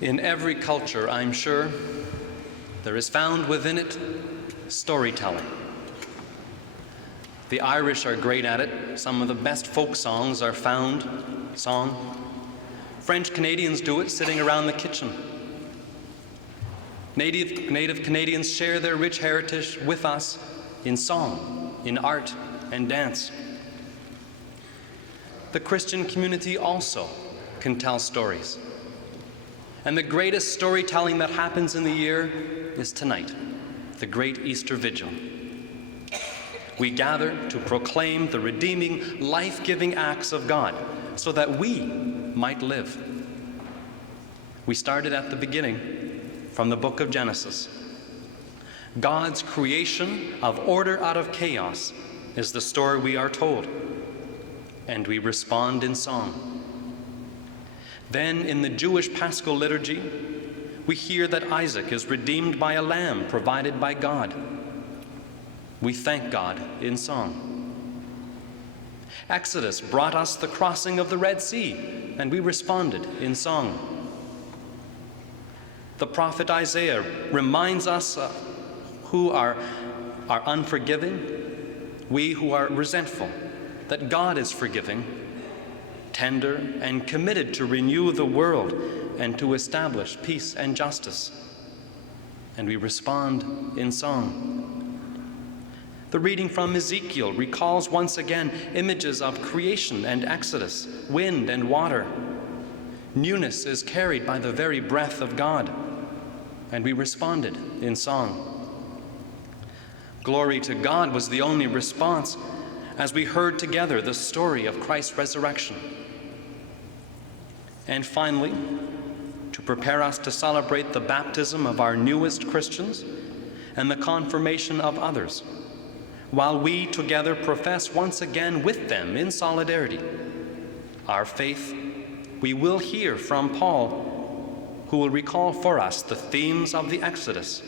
In every culture, I'm sure, there is found within it storytelling. The Irish are great at it. Some of the best folk songs are found song. French Canadians do it sitting around the kitchen. Native Canadians share their rich heritage with us in song, in art, and dance. The Christian community also can tell stories. And the greatest storytelling that happens in the year is tonight, the great Easter Vigil. We gather to proclaim the redeeming, life-giving acts of God so that we might live. We started at the beginning from the book of Genesis. God's creation of order out of chaos is the story we are told, and we respond in song. Then in the Jewish Paschal liturgy, we hear that Isaac is redeemed by a lamb provided by God. We thank God in song. Exodus brought us the crossing of the Red Sea, and we responded in song. The prophet Isaiah reminds us who are unforgiving, we who are resentful, that God is forgiving, tender, and committed to renew the world and to establish peace and justice. And we respond in song. The reading from Ezekiel recalls once again images of creation and exodus, wind and water. Newness is carried by the very breath of God, and we responded in song. Glory to God was the only response as we heard together the story of Christ's resurrection. And finally, to prepare us to celebrate the baptism of our newest Christians and the confirmation of others, while we together profess once again with them in solidarity our faith, we will hear from Paul, who will recall for us the themes of the Exodus,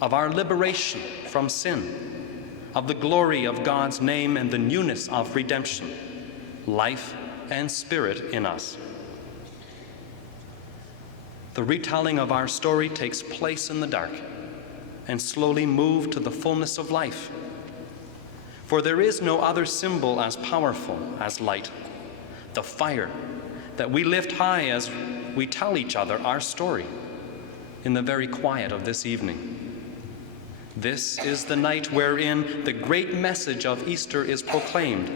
of our liberation from sin, of the glory of God's name and the newness of redemption, life and spirit in us. The retelling of our story takes place in the dark and slowly moves to the fullness of life. For there is no other symbol as powerful as light, the fire that we lift high as we tell each other our story in the very quiet of this evening. This is the night wherein the great message of Easter is proclaimed.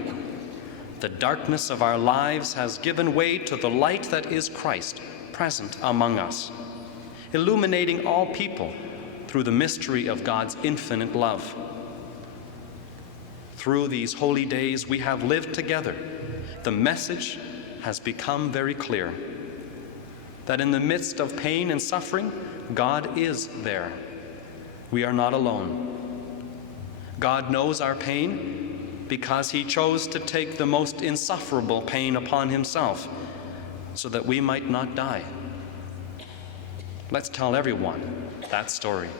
The darkness of our lives has given way to the light that is Christ, present among us, illuminating all people through the mystery of God's infinite love. Through these holy days we have lived together. The message has become very clear that in the midst of pain and suffering, God is there. We are not alone. God knows our pain because He chose to take the most insufferable pain upon Himself so that we might not die. Let's tell everyone that story.